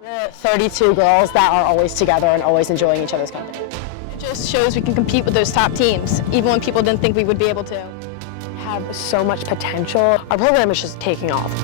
The 32 girls that are always together and always enjoying each other's company. It just shows we can compete with those top teams, even when people didn't think we would be able to. Have so much potential. Our program is just taking off.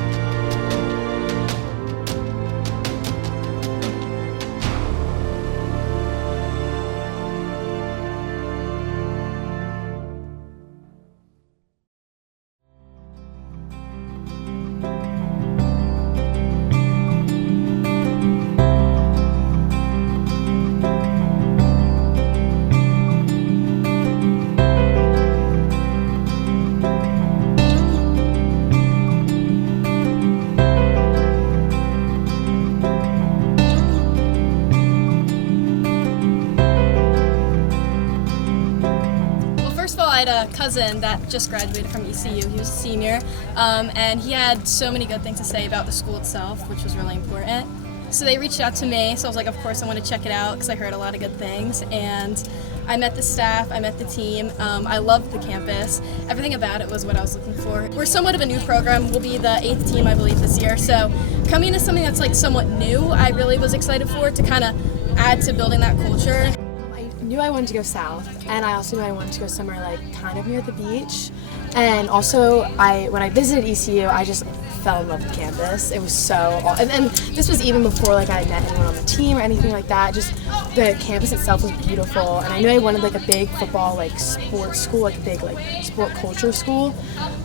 I had a cousin that just graduated from ECU. He was a senior, and he had so many good things to say about the school itself, which was really important. So they reached out to me, so I was like, of course I want to check it out because I heard a lot of good things. And I met the staff, I met the team, I loved the campus. Everything about it was what I was looking for. We're somewhat of a new program. We'll be the 8th team, I believe, this year. So coming into something that's like somewhat new, I really was excited for to kind of add to building that culture. I knew I wanted to go south, and I also knew I wanted to go somewhere like kind of near the beach. And also, when I visited ECU, I just fell in love with campus. It was so awesome. And this was even before like I met anyone on the team or anything like that. Just the campus itself was beautiful, and I knew I wanted like a big football like sports school, like a big like sport culture school.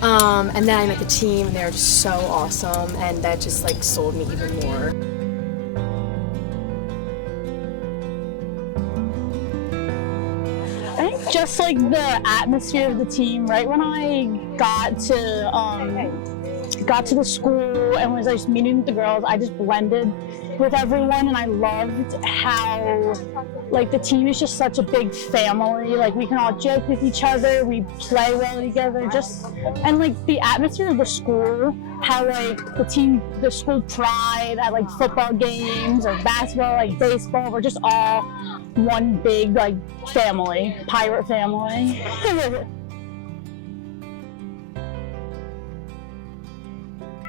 And then I met the team, and they were just so awesome, and that just like sold me even more. I think just like the atmosphere of the team, right when I got to the school and was just meeting with the girls, I just blended with everyone, and I loved how like the team is just such a big family. Like we can all joke with each other, we play well together, and like the atmosphere of the school, how like the school pride at like football games or basketball, like baseball, we're just all one big like family, pirate family.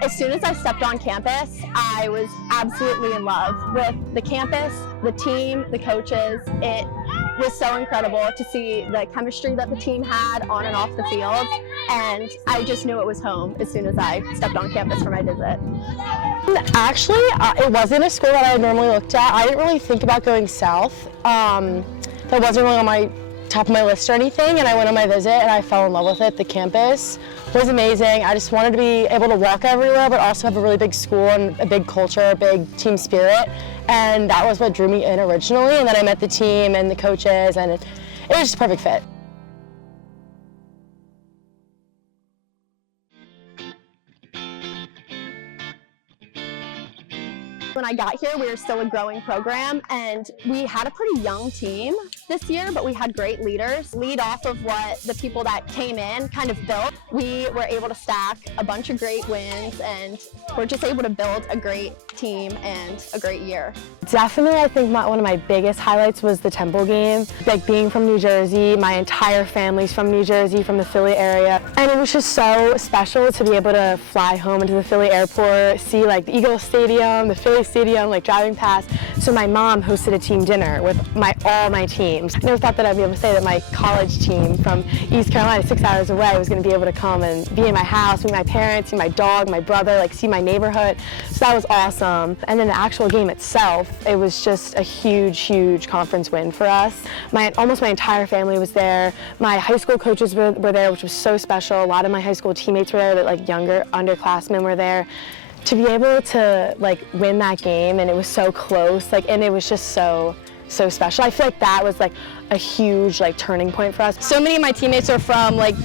As soon as I stepped on campus, I was absolutely in love with the campus, the team, the coaches. It was so incredible to see the chemistry that the team had on and off the field, and I just knew it was home as soon as I stepped on campus for my visit. Actually, it wasn't a school that I normally looked at. I didn't really think about going south. That wasn't really on my top of my list or anything, and I went on my visit and I fell in love with it. The campus was amazing. I just wanted to be able to walk everywhere, but also have a really big school and a big culture, a big team spirit, and that was what drew me in originally. And then I met the team and the coaches, and it was just a perfect fit. When I got here, we were still a growing program, and we had a pretty young team this year, but we had great leaders. Lead off of what the people that came in kind of built. We were able to stack a bunch of great wins, and we're just able to build a great team and a great year. Definitely, I think one of my biggest highlights was the Temple game. Like being from New Jersey, my entire family's from New Jersey, from the Philly area, and it was just so special to be able to fly home into the Philly airport, see like the Eagle Stadium, the Philly Stadium, like driving past. So my mom hosted a team dinner with all my teams. I never thought that I'd be able to say that my college team from East Carolina, 6 hours away, was going to be able to come and be in my house, meet my parents, see my dog, my brother, like see my neighborhood. So that was awesome. And then the actual game itself, it was just a huge, huge conference win for us. Almost my entire family was there. My high school coaches were there, which was so special. A lot of my high school teammates were there, that like younger underclassmen were there. To be able to like win that game, and it was so close, like, and it was just so special. I feel like that was like a huge like turning point for us. So many of my teammates are from like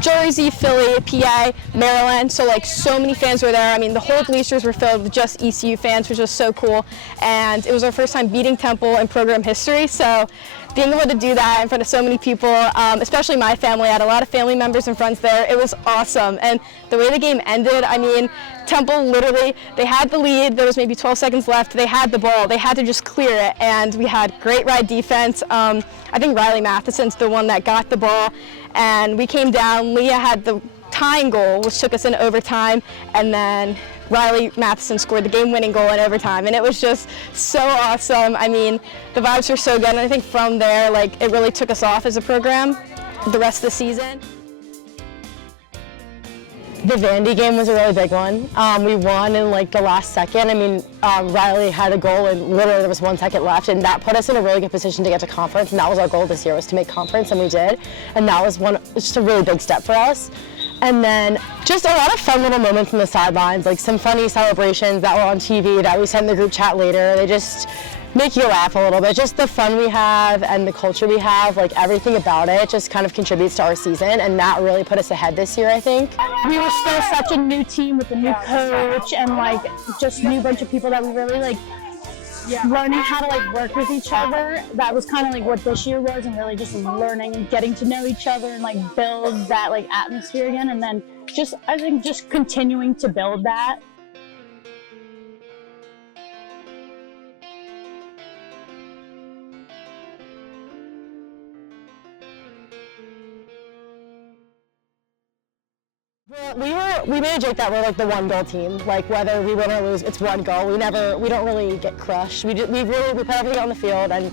Jersey, Philly, PA, Maryland, so like so many fans were there. I mean, the whole bleachers were filled with just ECU fans, which was so cool. And it was our first time beating Temple in program history, so being able to do that in front of so many people, especially my family, I had a lot of family members and friends there. It was awesome. And the way the game ended, I mean, Temple literally, they had the lead, there was maybe 12 seconds left, they had the ball, they had to just clear it, and we had great ride defense. I think Riley Matheson's the one that got the ball, and we came down. Leah had the tying goal, which took us in overtime, and then Riley Matheson scored the game-winning goal in overtime, and it was just so awesome. I mean, the vibes were so good, and I think from there, like, it really took us off as a program the rest of the season. The Vandy game was a really big one. We won in like the last second. I mean, Riley had a goal and literally there was 1 second left, and that put us in a really good position to get to conference, and that was our goal this year, was to make conference, and we did. And that was just a really big step for us. And then just a lot of fun little moments on the sidelines, like some funny celebrations that were on TV that we sent in the group chat later. They just make you laugh a little bit. Just the fun we have and the culture we have, like everything about it just kind of contributes to our season, and that really put us ahead this year, I think. We were still such a new team with a new coach and like just new bunch of people that we really like learning how to like work with each other. That was kind of like what this year was, and really just learning and getting to know each other and like build that like atmosphere again, and then just I think just continuing to build that. We made a joke that we're like the one goal team. Like whether we win or lose, it's one goal. We don't really get crushed. We put everything on the field, and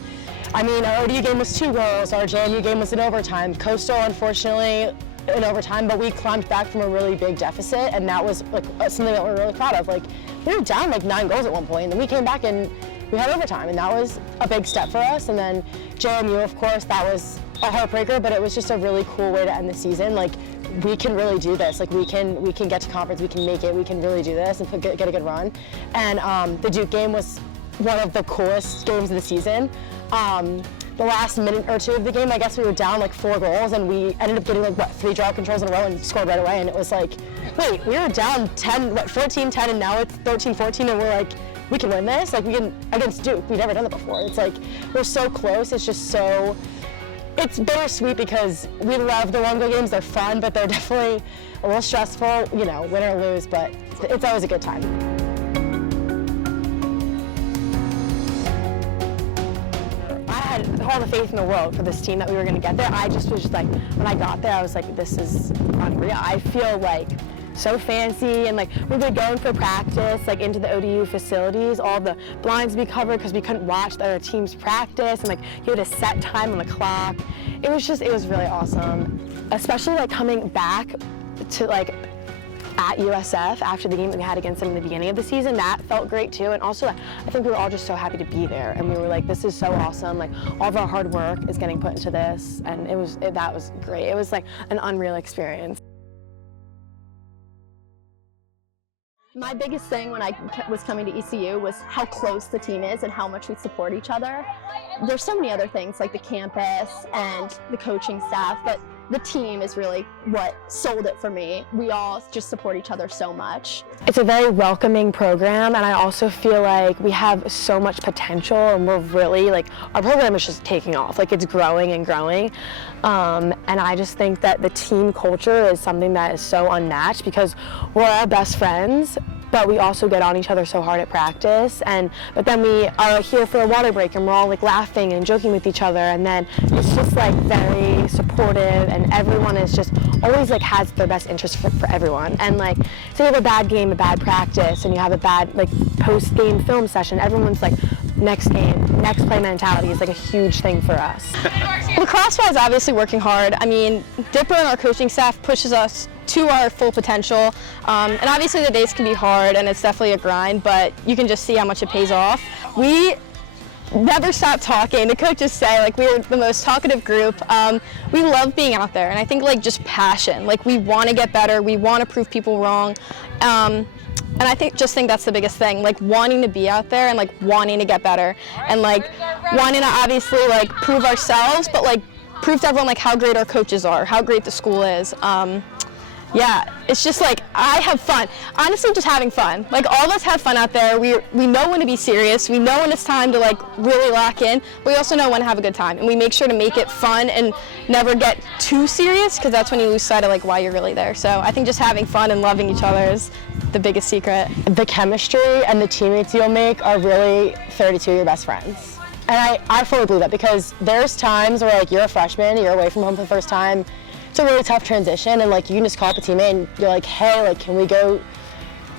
I mean our ODU game was 2 goals. Our JMU game was in overtime. Coastal, unfortunately, in overtime, but we climbed back from a really big deficit, and that was like something that we're really proud of. Like we were down like 9 goals at one point, and then we came back and we had overtime, and that was a big step for us. And then JMU, of course, that was a heartbreaker, but it was just a really cool way to end the season. Like we can really do this. Like we can get to conference, we can make it, we can really do this and get a good run. And the Duke game was one of the coolest games of the season. The last minute or 2 of the game, I guess we were down like 4 goals, and we ended up getting like 3 draw controls in a row and scored right away. And it was like, wait, we were down 14-10, and now it's 13-14, and we're like, we can win this. Like we can against Duke. We've never done it before. It's like we're so close. It's just so. It's bittersweet because we love the one-goal games. They're fun, but they're definitely a little stressful, you know, win or lose, but it's always a good time. I had all the faith in the world for this team that we were going to get there. I just was just like, when I got there, I was like, this is unreal. I feel like so fancy, and like we've been going for practice like into the ODU facilities, all the blinds we covered because we couldn't watch the other teams practice, and like you had a set time on the clock. It was really awesome, especially like coming back to like at USF after the game that we had against them in the beginning of the season. That felt great too, and also I think we were all just so happy to be there, and we were like, this is so awesome, like all of our hard work is getting put into this, and that was great. It was like an unreal experience. My biggest thing when I was coming to ECU was how close the team is and how much we support each other. There's so many other things like the campus and the coaching staff, but the team is really what sold it for me. We all just support each other so much. It's a very welcoming program, and I also feel like we have so much potential, and we're really like, our program is just taking off. Like it's growing and growing. And I just think that the team culture is something that is so unmatched because we're all best friends, but we also get on each other so hard at practice, but then we are here for a water break and we're all like laughing and joking with each other, and then it's just like very supportive, and everyone is just always like has their best interest for everyone. And like, say you have a bad game, a bad practice, and you have a bad like post-game film session, everyone's like, next game, next play mentality is like a huge thing for us. Lacrosse is obviously working hard. I mean, Dipper and our coaching staff pushes us to our full potential, and obviously the days can be hard and it's definitely a grind, but you can just see how much it pays off. We never stop talking. The coaches say like we're the most talkative group. We love being out there, and I think like just passion, like we want to get better, we want to prove people wrong, and I think that's the biggest thing, like wanting to be out there and like wanting to get better, and like wanting to obviously like prove ourselves, but like prove to everyone like how great our coaches are, how great the school is. Yeah, it's just like, I have fun. Honestly, just having fun. Like, all of us have fun out there. We know when to be serious. We know when it's time to, like, really lock in. But we also know when to have a good time. And we make sure to make it fun and never get too serious, because that's when you lose sight of, like, why you're really there. So I think just having fun and loving each other is the biggest secret. The chemistry and the teammates you'll make are really 32 of your best friends. And I fully believe that, because there's times where, like, you're a freshman, you're away from home for the first time. It's a really tough transition, and like you can just call up a teammate and you're like, hey, like can we go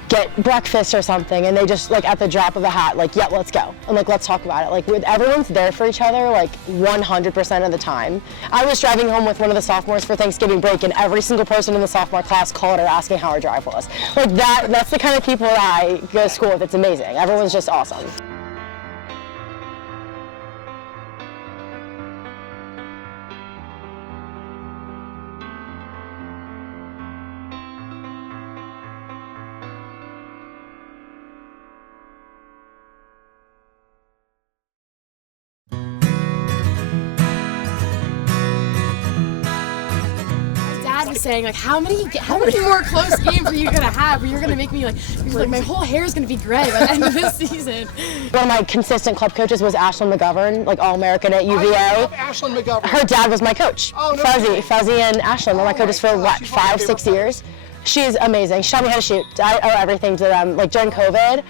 get breakfast or something, and they just like at the drop of a hat, like, yeah, let's go, and like, let's talk about it. Like, everyone's there for each other, like 100% of the time. I was driving home with one of the sophomores for Thanksgiving break, and every single person in the sophomore class called her asking how our drive was. Like that's the kind of people that I go to school with. It's amazing. Everyone's just awesome. Dad was saying, like, how many more close games are you gonna have where you're gonna make me like my whole hair is gonna be gray by the end of this season? One of my consistent club coaches was Ashlyn McGovern, like All-American at UVA. I love Ashlyn McGovern. Her dad was my coach. Oh, no Fuzzy and Ashlyn were my coaches for what, 5-6 years. She's amazing. She taught me how to shoot. I owe everything to them. Like during COVID,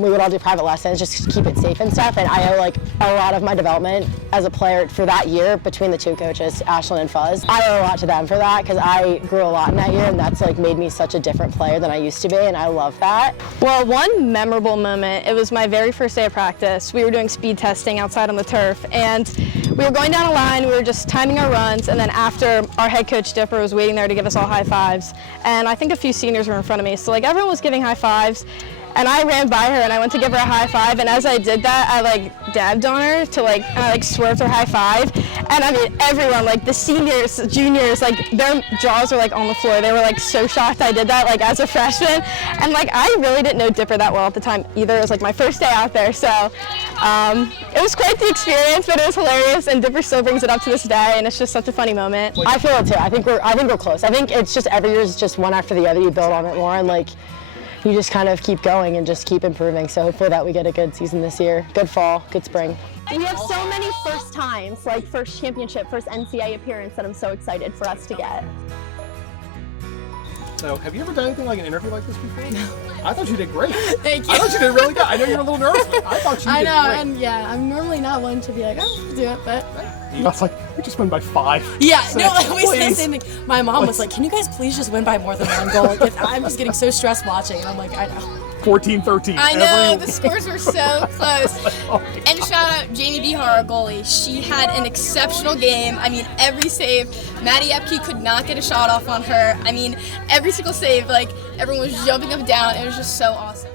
we would all do private lessons just to keep it safe and stuff, and I owe like a lot of my development as a player for that year between the two coaches, Ashlyn and Fuzz. I owe a lot to them for that because I grew a lot in that year, and that's like made me such a different player than I used to be, and I love that. Well, one memorable moment, it was my very first day of practice. We were doing speed testing outside on the turf, and we were going down a line, we were just timing our runs, and then after, our head coach Dipper was waiting there to give us all high fives, and I think a few seniors were in front of me, so like everyone was giving high fives. And I ran by her and I went to give her a high five, and as I did that, I like dabbed on her to like, and I like swerved her high five. And I mean, everyone, like the seniors, juniors, like their jaws were like on the floor. They were like so shocked I did that like as a freshman. And like, I really didn't know Dipper that well at the time either. It was like my first day out there. So it was quite the experience, but it was hilarious, and Dipper still brings it up to this day, and it's just such a funny moment. I feel it too. I think we're close. I think it's just every year is just one after the other. You build on it more, and like, you just kind of keep going and just keep improving. So hopefully that we get a good season this year. Good fall, good spring. We have so many first times, like first championship, first NCAA appearance, that I'm so excited for us to get. So, have you ever done anything like an interview like this before? No. I thought you did great. Thank you. I thought you did really good. I know you're a little nervous, but I thought you did great. I know, and yeah, I'm normally not one to be like, oh, I'll do it, but. I was like, we just win by 5. Yeah, Six, no, we said the please. same thing. My mom was like, can you guys please just win by more than one goal? Like, I'm just getting so stressed watching, and I'm like, I know. 14-13. I know, the scores were so close. And shout out Jamie Behar, our goalie. She had an exceptional game. I mean, every save. Maddie Epke could not get a shot off on her. I mean, every single save, like, everyone was jumping up and down. It was just so awesome.